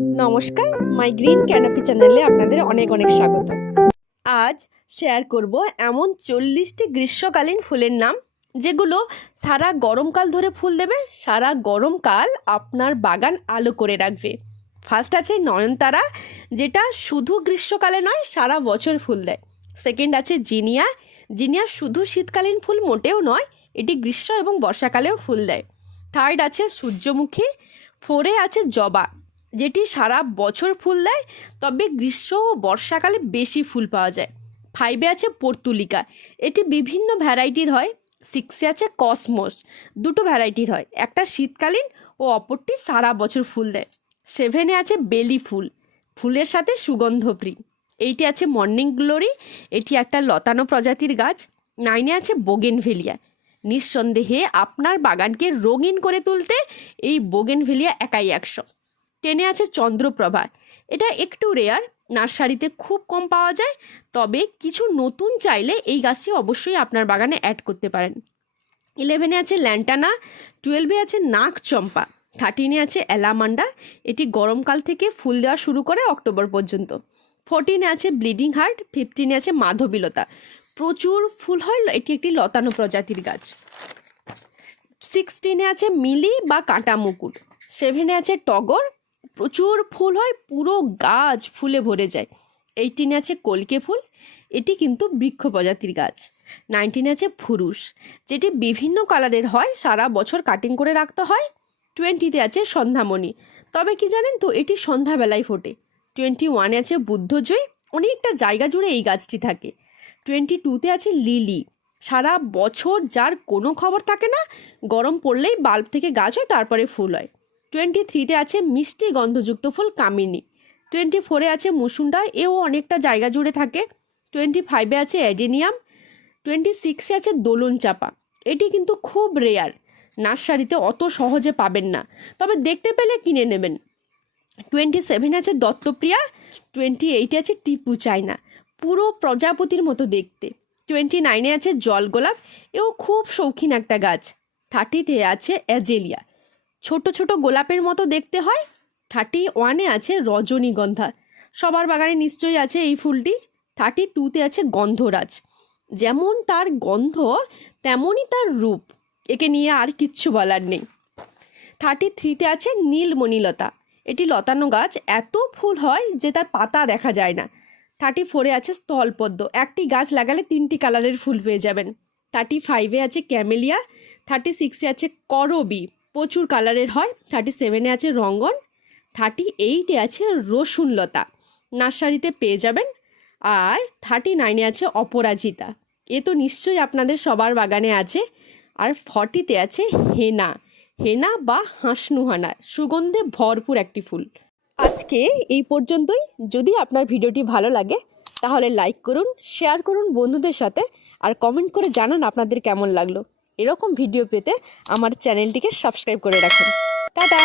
নমস্কার, মাই green canopy চ্যানেলে আপনাদের অনেক অনেক স্বাগত। আজ শেয়ার করব এমন 40টি গ্রীষ্মকালীন ফুলের নাম যেগুলো সারা গরমকাল ধরে ফুল দেবে, সারা গরমকাল আপনার বাগান আলো করে রাখবে। ফার্স্ট আছে নয়নতারা, যেটা শুধু গ্রীষ্মকালে নয় সারা বছর ফুল দেয়। সেকেন্ড আছে জিনিয়া, জিনিয়া শুধু শীতকালীন ফুল মোটেও নয়, এটি গ্রীষ্ম এবং বর্ষাকালেও ফুল দেয়। থার্ড আছে সূর্যমুখী। ফোরে আছে জবা, যেটি সারা বছর ফুল দেয়, তবে গ্রীষ্ম ও বর্ষাকালে বেশি ফুল পাওয়া যায়। ফাইভে আছে পর্তুলিকা, এটি বিভিন্ন ভ্যারাইটির হয়। সিক্সে আছে কসমোস, দুটো ভ্যারাইটির হয়, একটা শীতকালীন ও অপরটি সারা বছর ফুল দেয়। সেভেনে আছে বেলি ফুল, ফুলের সাথে সুগন্ধপ্রিয়। এইটি আছে মর্নিং গ্লোরি, এটি একটা লতানো প্রজাতির গাছ। নাইনে আছে বোগেনভেলিয়া, নিঃসন্দেহে আপনার বাগানকে রঙিন করে তুলতে এই বোগেনভেলিয়া একাই 100। 10-এ আছে চন্দ্রপ্রভা, এটা একটু রেয়ার, নার্সারিতে খুব কম পাওয়া যায়, তবে কিছু নতুন চাইলে এই গাছটি অবশ্যই আপনার বাগানে অ্যাড করতে পারেন। 11-এ আছে ল্যান্টানা, 12-এ আছে নাক চম্পা, 13-এ আছে অ্যালামান্ডা, এটি গরমকাল থেকে ফুল দেওয়া শুরু করে অক্টোবর পর্যন্ত। 14-এ আছে ব্লিডিং হার্ট, 15-এ আছে মাধবীলতা, প্রচুর ফুল হয়, এটি একটি লতানো প্রজাতির গাছ। 16-এ আছে মিলি বা কাঁটা মুকুট। 7-এ আছে টগর, প্রচুর ফুল হয়, পুরো গাছ ফুলে ভরে যায়। 18-এ আছে কলকে ফুল, এটি কিন্তু বৃক্ষ প্রজাতির গাছ। 19-এ আছে ফুরুষ, যেটি বিভিন্ন কালারের হয়, সারা বছর কাটিং করে রাখতে হয়। 20-তে আছে সন্ধ্যামণি, তবে কি জানেন তো, এটি সন্ধ্যাবেলায় ফোটে। 21-এ আছে বুদ্ধজয়ী, অনেকটা জায়গা জুড়ে এই গাছটি থাকে। 22-তে আছে লিলি, সারা বছর যার কোনো খবর থাকে না, গরম পড়লেই বাল্ব থেকে গাছ হয়, তারপরে ফুল হয়। 23-তে আছে মিষ্টি গন্ধযুক্ত ফুল কামিনী। 24-এ আছে মুসুন্ডা, এও অনেকটা জায়গা জুড়ে থাকে। 25-এ আছে অ্যাডেনিয়াম। 26-এ আছে দোলন চাপা, এটি কিন্তু খুব রেয়ার, নার্সারিতে অত সহজে পাবেন না, তবে দেখতে পেলে কিনে নেবেন। 27-এ আছে দত্তপ্রিয়া। 28-এ আছে টিপু চায়না, পুরো প্রজাপতির মতো দেখতে। 29-এ আছে জল গোলাপ, এও খুব শৌখিন একটা গাছ। 30-তে আছে অ্যাজেলিয়া, ছোট ছোট গোলাপের মতো দেখতে হয়। 31-এ আছে রজনীগন্ধা, সবার বাগানে নিশ্চয়ই আছে এই ফুলটি। 32-তে আছে গন্ধরাজ, যেমন তার গন্ধ তেমনই তার রূপ, একে নিয়ে আর কিচ্ছু বলার নেই। 33-তে আছে নীলমণিলতা, এটি লতানো গাছ, এত ফুল হয় যে তার পাতা দেখা যায় না। 34-এ আছে স্থলপদ্ম, একটি গাছ লাগালে 3টি কালারের ফুল পেয়ে যাবেন। 35-এ আছে ক্যামেলিয়া। 36-এ আছে করবি, প্রচুর কালারের হয়। 37-এ আছে রঙ্গন। 38-এ আছে রসুনলতা, নার্সারিতে পেয়ে যাবেন। আর 39-এ আছে অপরাজিতা, এ তো নিশ্চয়ই আপনাদের সবার বাগানে আছে। আর 40-তে আছে হেনা, হেনা বা হাঁসনুহানা, সুগন্ধে ভরপুর একটি ফুল। আজকে এই পর্যন্তই। যদি আপনার ভিডিওটি ভালো লাগে তাহলে লাইক করুন, শেয়ার করুন বন্ধুদের সাথে, আর কমেন্ট করে জানান আপনাদের কেমন লাগলো। এরকম ভিডিও পেতে আমার চ্যানেলটিকে সাবস্ক্রাইব করে রাখুন। টাটা।